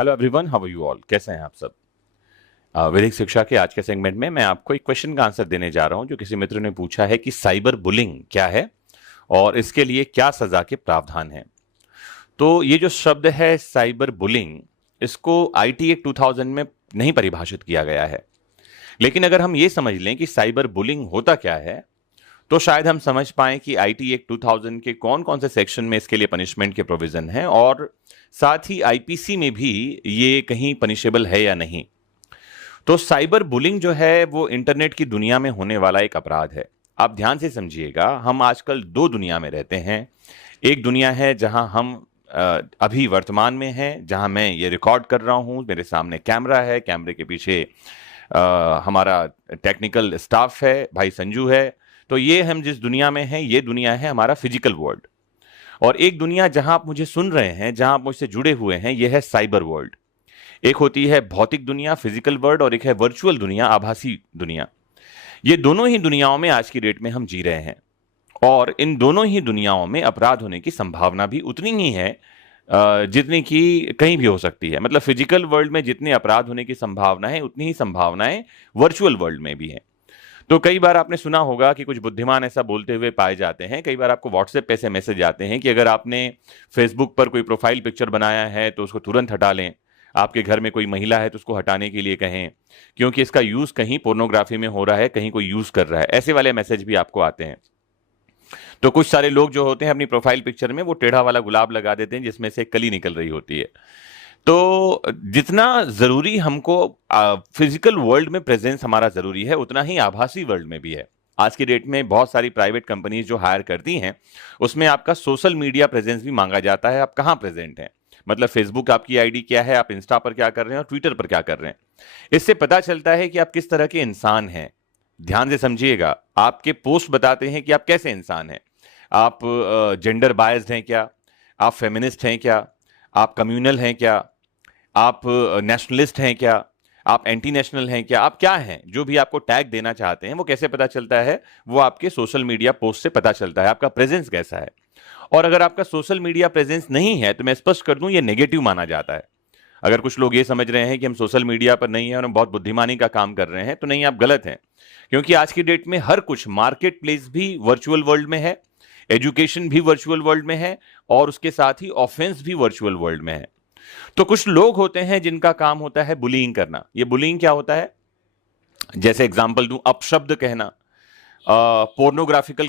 Hello everyone, how are you all? कैसे हैं आप सब? वैदिक शिक्षा के आज के सेगमेंट में मैं आपको एक क्वेश्चन का आंसर देने जा रहा हूं जो किसी मित्र ने पूछा है कि साइबर बुलिंग क्या है और इसके लिए क्या सजा के प्रावधान हैं। तो ये जो शब्द है साइबर बुलिंग, इसको आईटी एक्ट 2000 में नहीं परिभाषित किया गया है। लेकिन अगर हम ये समझ लें कि साइबर बुलिंग होता क्या है, तो शायद हम समझ पाएं कि आईटी एक्ट 2000 के कौन कौन से सेक्शन में इसके लिए पनिशमेंट के प्रोविजन हैं और साथ ही आईपीसी में भी ये कहीं पनिशेबल है या नहीं। तो साइबर बुलिंग जो है वो इंटरनेट की दुनिया में होने वाला एक अपराध है। आप ध्यान से समझिएगा, हम आजकल दो दुनिया में रहते हैं। एक दुनिया है जहां हम अभी वर्तमान में हैं, जहां मैं ये रिकॉर्ड कर रहा हूं, मेरे सामने कैमरा है, कैमरे के पीछे हमारा टेक्निकल स्टाफ है, भाई संजू है। तो ये हम जिस दुनिया में हैं, ये दुनिया है हमारा फिजिकल वर्ल्ड। और एक दुनिया जहां आप मुझे सुन रहे हैं, जहां आप मुझसे जुड़े हुए हैं, यह है साइबर वर्ल्ड। एक होती है भौतिक दुनिया, फिजिकल वर्ल्ड, और एक है वर्चुअल दुनिया, आभासी दुनिया। ये दोनों ही दुनियाओं में आज की डेट में हम जी रहे हैं और इन दोनों ही दुनियाओं में अपराध होने की संभावना भी उतनी ही है जितनी कि कहीं भी हो सकती है। मतलब फिजिकल वर्ल्ड में जितने अपराध होने की संभावना है, उतनी ही संभावनाएं वर्चुअल वर्ल्ड में भी हैं। तो कई बार आपने सुना होगा कि कुछ बुद्धिमान ऐसा बोलते हुए पाए जाते हैं, कई बार आपको व्हाट्सएप पे ऐसे मैसेज आते हैं कि अगर आपने फेसबुक पर कोई प्रोफाइल पिक्चर बनाया है तो उसको तुरंत हटा लें। आपके घर में कोई महिला है तो उसको हटाने के लिए कहें, क्योंकि इसका यूज कहीं पोर्नोग्राफी में हो रहा है, कहीं कोई यूज कर रहा है। ऐसे वाले मैसेज भी आपको आते हैं। तो कुछ सारे लोग जो होते हैं अपनी प्रोफाइल पिक्चर में वो टेढ़ा वाला गुलाब लगा देते हैं जिसमें से कली निकल रही होती है। तो जितना जरूरी हमको फिजिकल वर्ल्ड में प्रेजेंस हमारा जरूरी है, उतना ही आभासी वर्ल्ड में भी है। आज की डेट में बहुत सारी प्राइवेट कंपनीज जो हायर करती हैं, उसमें आपका सोशल मीडिया प्रेजेंस भी मांगा जाता है। आप कहां प्रेजेंट हैं, मतलब फेसबुक आपकी आईडी क्या है, आप इंस्टा पर क्या कर रहे हैं और ट्विटर पर क्या कर रहे हैं। इससे पता चलता है कि आप किस तरह के इंसान हैं। ध्यान से समझिएगा, आपके पोस्ट बताते हैं कि आप कैसे इंसान हैं। आप जेंडर बायस्ड हैं क्या, आप फेमिनिस्ट हैं क्या, आप कम्युनल हैं क्या, आप नेशनलिस्ट हैं क्या, आप एंटी नेशनल हैं क्या, आप क्या हैं। जो भी आपको टैग देना चाहते हैं वो कैसे पता चलता है, वो आपके सोशल मीडिया पोस्ट से पता चलता है। आपका प्रेजेंस कैसा है। और अगर आपका सोशल मीडिया प्रेजेंस नहीं है तो मैं स्पष्ट कर दूं, ये नेगेटिव माना जाता है। अगर कुछ लोग ये समझ रहे हैं कि हम सोशल मीडिया पर नहीं है और हम बहुत बुद्धिमानी का काम कर रहे हैं, तो नहीं, आप गलत हैं। क्योंकि आज की डेट में हर कुछ, मार्केट प्लेस भी वर्चुअल वर्ल्ड में है, एजुकेशन भी वर्चुअल वर्ल्ड में है, और उसके साथ ही ऑफेंस भी वर्चुअल वर्ल्ड में है। तो कुछ लोग होते हैं जिनका काम होता है बुलिंग करना। ये बुलिंग क्या होता है, जैसे एग्जांपल दूं, अपशब्द कहना, पोर्नोग्राफिकल